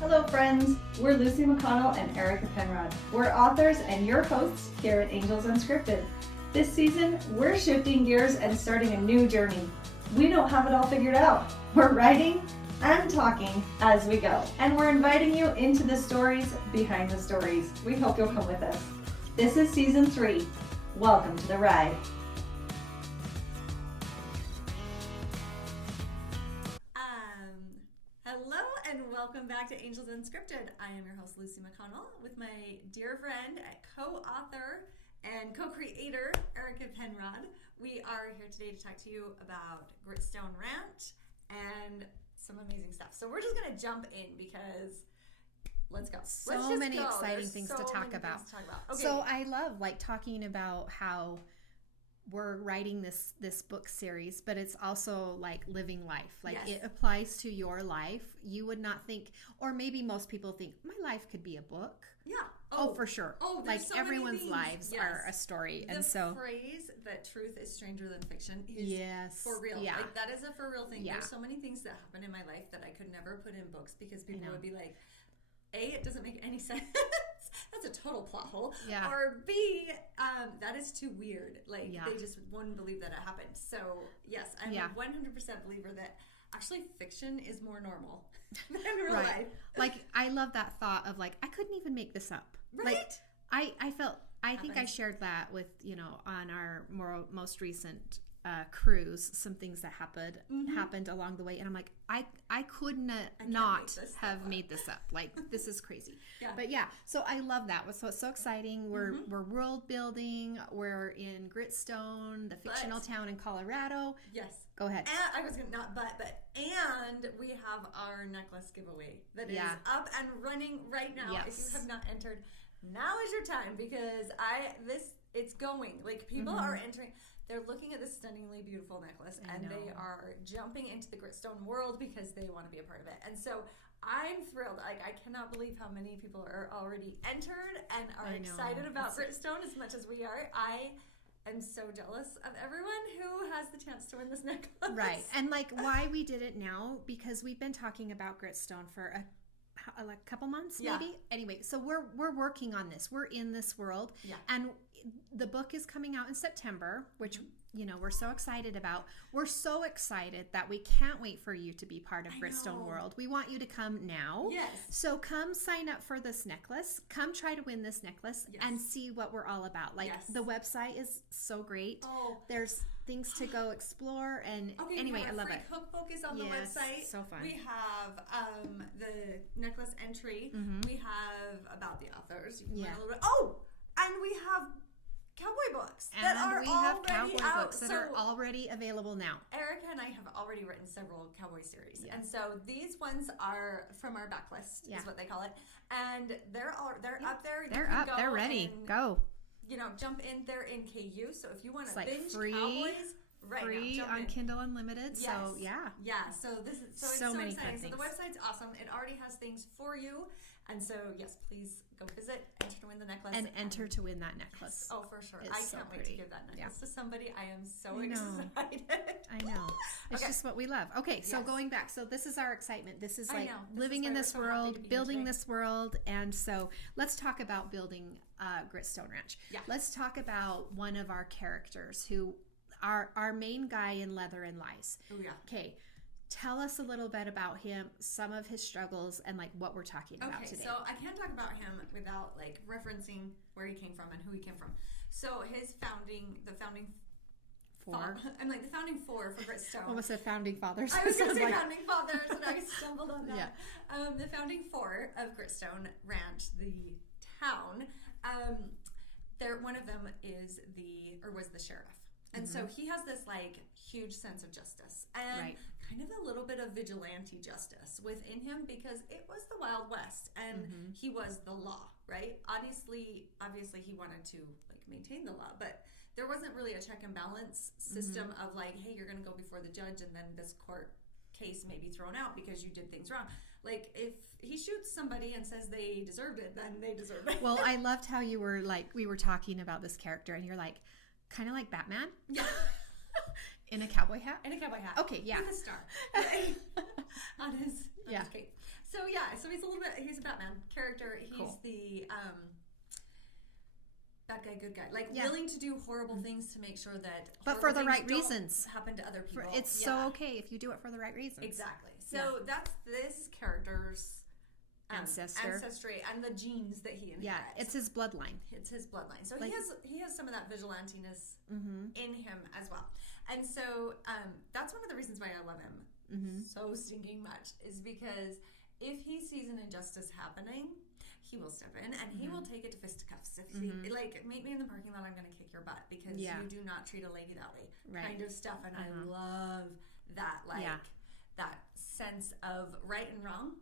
Hello friends, we're Lucy McConnell and Erica Penrod. We're authors and your hosts here at Angels Unscripted. This season, we're shifting gears and starting a new journey. We don't have it all figured out. We're writing and talking as we go. And we're inviting you into the stories behind the stories. We hope you'll come with us. This is season 3. Welcome to the ride. Hello and welcome back to Angels Unscripted. I am your host, Lucy McConnell, with my dear friend, co-author, and co-creator, Erica Penrod. We are here today to talk to you about Gritstone Ranch and some amazing stuff. So we're just going to jump in because let's go. So many exciting things to talk about. Okay. So I love talking about how we're writing this book series, but it's also like living life. It applies to your life. You would not think, or maybe most people think, my life could be a book. Yeah. Oh, for sure. Oh, like so everyone's lives are a story. The phrase that truth is stranger than fiction is for real. Yeah. Like that is a for real thing. Yeah. There's so many things that happen in my life that I could never put in books because people would be like, A, it doesn't make any sense. That's a total plot hole. Yeah. Or B, that is too weird. Like they just wouldn't believe that it happened. So yes, I'm a 100% believer that actually fiction is more normal than real life. Like I love that thought of like I couldn't even make this up. Right. Like I think I shared that with on our most recent cruise, some things that happened along the way, and I'm like I could not have made this up. Like this is crazy. But so I love that. So it's so exciting. We're world building. We're in Gritstone, the fictional town in Colorado. Yes. Go ahead. And I was gonna and we have our necklace giveaway that is up and running right now. Yes. If you have not entered, now is your time because it's going. Like people are entering. They're looking at this stunningly beautiful necklace and they are jumping into the Gritstone world because they want to be a part of it. And so I'm thrilled. Like I cannot believe how many people are already entered and are excited about Gritstone as much as we are. I am so jealous of everyone who has the chance to win this necklace. Right. And like why we did it now, because we've been talking about Gritstone for a couple months maybe. Anyway, so we're working on this. We're in this world. Yeah. And the book is coming out in September, which we're so excited about. We're so excited that we can't wait for you to be part of Gritstone World. We want you to come now. Yes. So come sign up for this necklace. Come try to win this necklace and see what we're all about. Like the website is so great. Oh. There's things to go explore and anyway, I love it. Cookbook is on the website. So fun. We have the necklace entry. We have about the authors. You can learn a little bit. Oh, and we have cowboy books that are already available now. Erica and I have already written several cowboy series, and so these ones are from our backlist, is what they call it, and they're up there. They're up. They're ready. Go. Jump in. They're in KU, so if you want to like binge free, cowboys, free on Kindle Unlimited. Yes. So So this is it's so many exciting. fun So the things. website's awesome. It already has things for you, and so yes, please go visit, enter to win the necklace, and enter to win that necklace. Yes. Oh, for sure! I can't wait to give that necklace to somebody. I am so excited. I know. It's just what we love. Okay, so going back, so this is our excitement. This is like living in this world, building this world, and so let's talk about building Gritstone Ranch. Yeah. Let's talk about one of our characters who. Our main guy in Leather and Lies. Oh, yeah. Okay. Tell us a little bit about him, some of his struggles, and like what we're talking about today. So I can't talk about him without like referencing where he came from and who he came from. So the founding four. I'm like the founding four for Gritstone. Almost said founding fathers. I was going to say founding fathers, and I stumbled on that. Yeah. The founding four of Gritstone Ranch, the town. One of them was the sheriff. And so he has this like huge sense of justice and kind of a little bit of vigilante justice within him because it was the Wild West and he was the law, right? Obviously he wanted to like maintain the law, but there wasn't really a check and balance system of like, hey, you're going to go before the judge and then this court case may be thrown out because you did things wrong. Like if he shoots somebody and says they deserved it, then they deserve it. Well, I loved how you were like, we were talking about this character and you're like, kind of like Batman? Yeah. In a cowboy hat? In a cowboy hat. Okay, yeah. With a star. on his cape. So he's a Batman character. He's the bad guy, good guy, like willing to do horrible things to make sure that, but for the right reasons, happen to other people. It's so okay if you do it for the right reasons. Exactly. So that's this character's ancestry and the genes that he inherits. Yeah, it's his bloodline. So he has some of that vigilantiness in him as well. And so that's one of the reasons why I love him so stinking much, is because if he sees an injustice happening, he will step in and he will take it to fisticuffs. If he, like, meet me in the parking lot, I'm going to kick your butt because you do not treat a lady that way, kind of stuff. And I love that, that sense of right and wrong,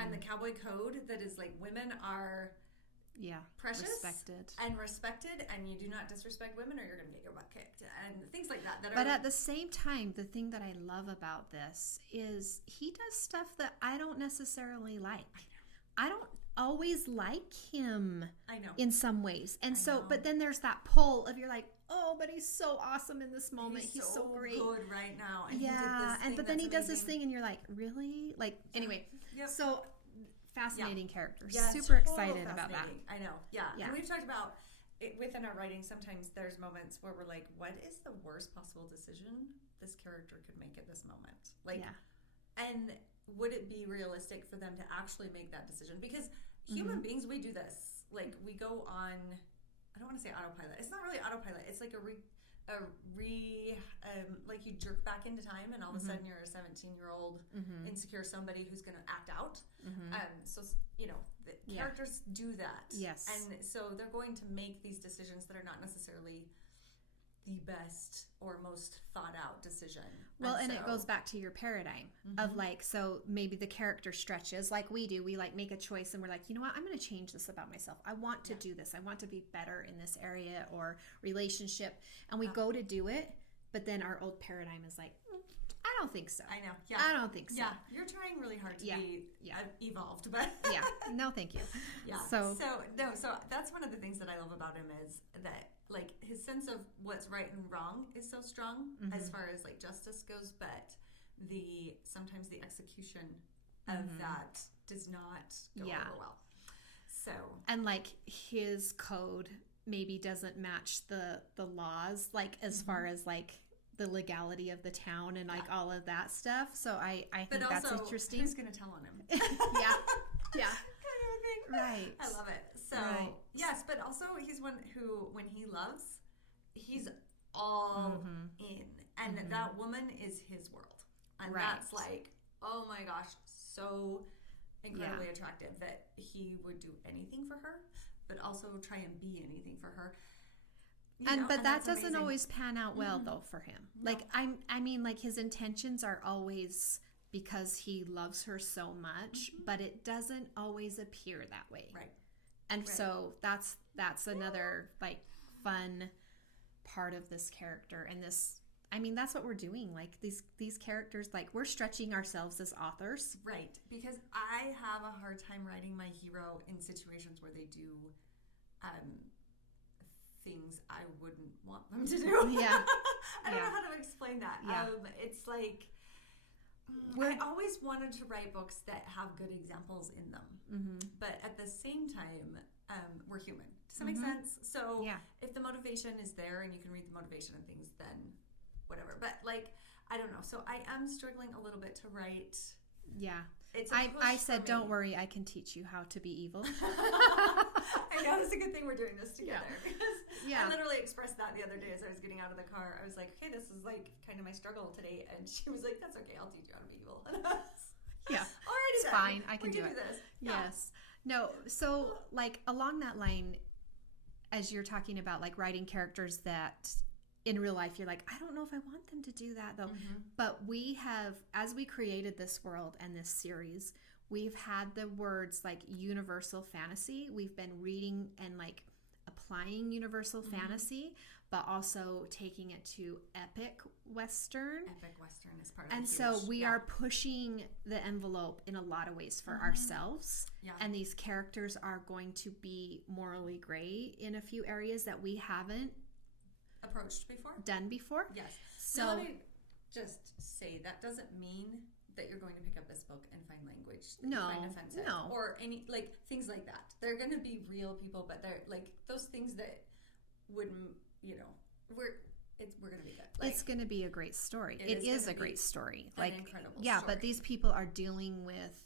and the cowboy code that is like, women are precious, respected, and you do not disrespect women or you're going to get your butt kicked, and things like that. But at the same time, the thing that I love about this is he does stuff that I don't necessarily like. I don't always like him. I know. In some ways. And but then there's that pull of, you're like, oh, but he's so awesome in this moment. He's so great. Good right now. And but then he does this thing and you're like, really? Like, anyway. Yep. So fascinating character. Super excited about that. I know. Yeah. And we've talked about it within our writing. Sometimes there's moments where we're like, what is the worst possible decision this character could make at this moment? Like, and would it be realistic for them to actually make that decision? Because human beings, we do this. Like, we go on, I don't want to say autopilot. It's not really autopilot. It's like like you jerk back into time, and all of a sudden you're a 17-year-old insecure somebody who's going to act out. So, the characters do that. Yes. And so they're going to make these decisions that are not necessarily the best or most thought out decision. Well, and it goes back to your paradigm of like, so maybe the character stretches like we do. We like make a choice and we're like, you know what, I'm going to change this about myself. I want to do this. I want to be better in this area or relationship. And we go to do it, but then our old paradigm is like, I don't think so. I know. Yeah. I don't think so. Yeah. You're trying really hard to be evolved, but no, thank you. So that's one of the things that I love about him, is that, like, his sense of what's right and wrong is so strong as far as like justice goes, but sometimes the execution of that does not go over well. So, and like his code maybe doesn't match the laws, like as far as like the legality of the town and like all of that stuff. So I think that's interesting. Who's going to tell on him? Yeah. Kind of a thing. Right. I love it. So yes, but also he's one who, when he loves, he's all in, and that woman is his world, and that's like, oh my gosh, so incredibly attractive that he would do anything for her, but also try and be anything for her. But that doesn't amazing. Always pan out well though for him. No. Like I mean, like his intentions are always because he loves her so much, but it doesn't always appear that way. Right. And so that's another like fun part of this character, and this, I mean, that's what we're doing. Like these characters, like we're stretching ourselves as authors. Right. Because I have a hard time writing my hero in situations where they do things I wouldn't want them to do. Yeah. I don't know how to explain that. Yeah. It's like, I always wanted to write books that have good examples in them. But at the same time, we're human. Does that make sense? So if the motivation is there and you can read the motivation and things, then whatever. But like, I don't know. So I am struggling a little bit to write. Yeah. I said, don't worry, I can teach you how to be evil. I know, it's a good thing we're doing this together. Because I literally expressed that the other day as I was getting out of the car. I was like, okay, this is like kind of my struggle today. And she was like, that's okay, I'll teach you how to be evil. Alrighty, it's fine, I can do this. Yes. No, so like along that line, as you're talking about like writing characters that in real life, you're like, I don't know if I want them to do that though. But we have, as we created this world and this series, we've had the words like universal fantasy. We've been reading and like applying universal fantasy, but also taking it to epic Western. Epic Western is part of it. And so we are pushing the envelope in a lot of ways for ourselves. Yeah. And these characters are going to be morally gray in a few areas that we haven't approached before, done before. Yes. So now, let me just say that doesn't mean that you're going to pick up this book and find language that No, you find offensive no. or any like things like that. They're going to be real people, but they're like those things that wouldn't, you know, we're going to be good. Like, it's going to be a great story. It is a great story. Like, incredible yeah, story. but these people are dealing with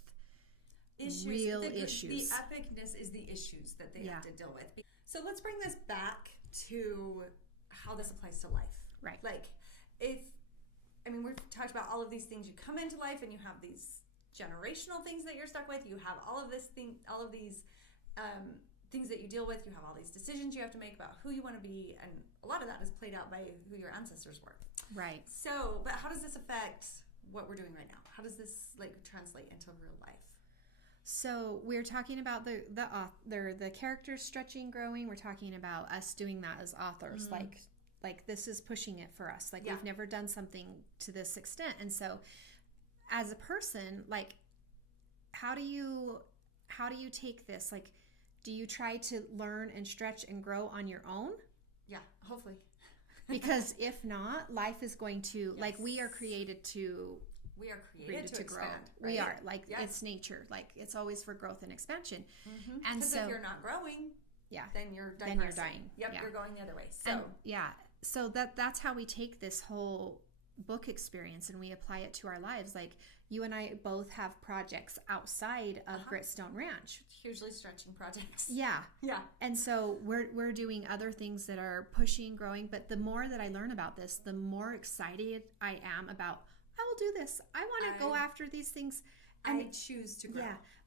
real issues. The epicness is the issues that they have to deal with. So let's bring this back to how this applies to life. Right. Like, we've talked about all of these things. You come into life and you have these generational things that you're stuck with. You have all of these things that you deal with. You have all these decisions you have to make about who you want to be, and a lot of that is played out by who your ancestors were. Right. So, but how does this affect what we're doing right now? How does this translate into real life? So we're talking about the characters stretching, growing. We're talking about us doing that as authors. Like this is pushing it for us. Like we've never done something to this extent. And so as a person, like how do you take this? Like, do you try to learn and stretch and grow on your own? Yeah, hopefully. Because if not, life is going to, like, we are created to grow. Expand, right? We are, like, it's nature. Like, it's always for growth and expansion. Mm-hmm. And so if you're not growing, then you're dying. Then you're dying. Yep, yeah. You're going the other way. So and, so that's how we take this whole book experience and we apply it to our lives. Like, you and I both have projects outside of Gritstone Ranch. Hugely stretching projects. Yeah. Yeah. And so we're doing other things that are pushing, growing. But the more that I learn about this, the more excited I am about, I will do this. I want to go after these things. And I choose to grow.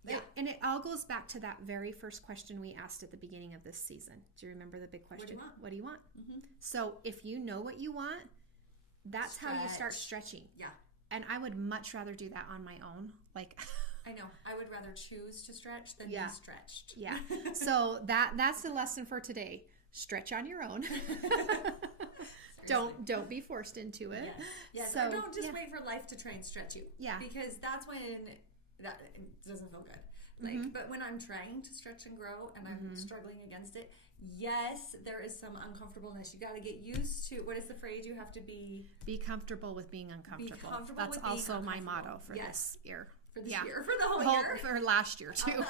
Yeah. And it all goes back to that very first question we asked at the beginning of this season. Do you remember the big question? What do you want? Mm-hmm. So if you know what you want, that's how you start stretching. Yeah. And I would much rather do that on my own. Like, I know. I would rather choose to stretch than be stretched. Yeah. So that's the lesson for today. Stretch on your own. Don't be forced into it. Yes. So, or don't just wait for life to try and stretch you. Yeah. Because that's when that it doesn't feel good. Like, but when I'm trying to stretch and grow and I'm struggling against it, yes, there is some uncomfortableness. You got to get used to, what is the phrase? You have to be comfortable with being uncomfortable. Be comfortable That's with being also my motto for this year. For this year, for the whole year. For last year too.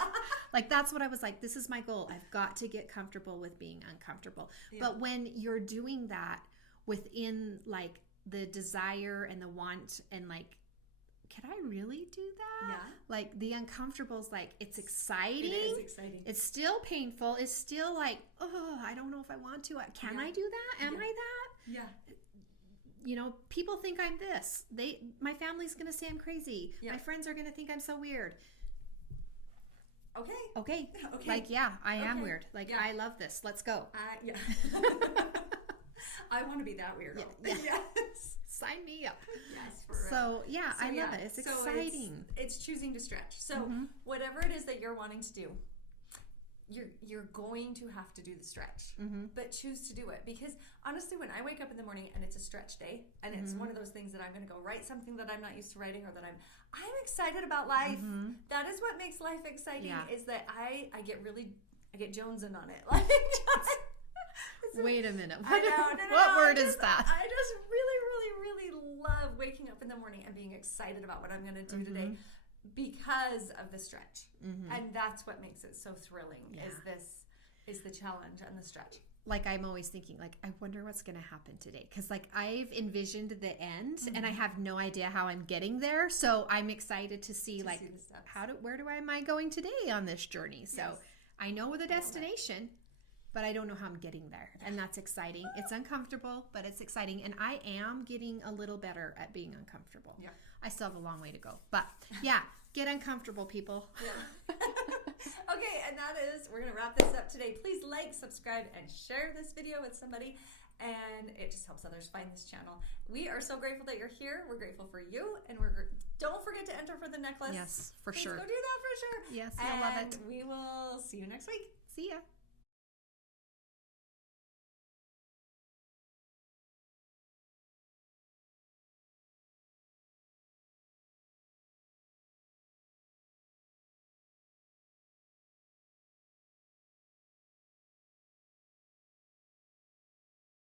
Like, that's what I was like, this is my goal. I've got to get comfortable with being uncomfortable. Yeah. But when you're doing that within like the desire and the want and like, can I really do that? Yeah. Like, the uncomfortable is like, it's exciting. It is exciting. It's still painful. It's still like, oh, I don't know if I want to. Can I do that? Am I that? Yeah. You know, people think I'm this. My family's going to say I'm crazy. Yeah. My friends are going to think I'm so weird. Okay. Like, I am weird. Like, I love this. Let's go. Yeah. I want to be that weirdo. Yeah. Yes. Sign me up. Yes, for real. So, I love it. It's exciting. It's choosing to stretch. So, whatever it is that you're wanting to do, you're going to have to do the stretch, but choose to do it. Because honestly, when I wake up in the morning and it's a stretch day, and it's one of those things that I'm going to go write something that I'm not used to writing, or that I'm excited about life. That is what makes life exciting. Is that I get jonesing on it. Like, wait a minute. No, what word is that? I just really, really, really love waking up in the morning and being excited about what I'm going to do today. Because of the stretch. And that's what makes it so thrilling, is the challenge and the stretch. Like, I'm always thinking, like, I wonder what's going to happen today. Because, like, I've envisioned the end, and I have no idea how I'm getting there. So I'm excited to see like, where am I going today on this journey? So I know the destination, but I don't know how I'm getting there. And that's exciting. It's uncomfortable, but it's exciting. And I am getting a little better at being uncomfortable. Yeah. I still have a long way to go. But get uncomfortable, people. Yeah. Okay, and we're going to wrap this up today. Please like, subscribe, and share this video with somebody. And it just helps others find this channel. We are so grateful that you're here. We're grateful for you. And don't forget to enter for the necklace. Yes, for sure. Go do that for sure. Yes, you'll love it. We will see you next week. See ya.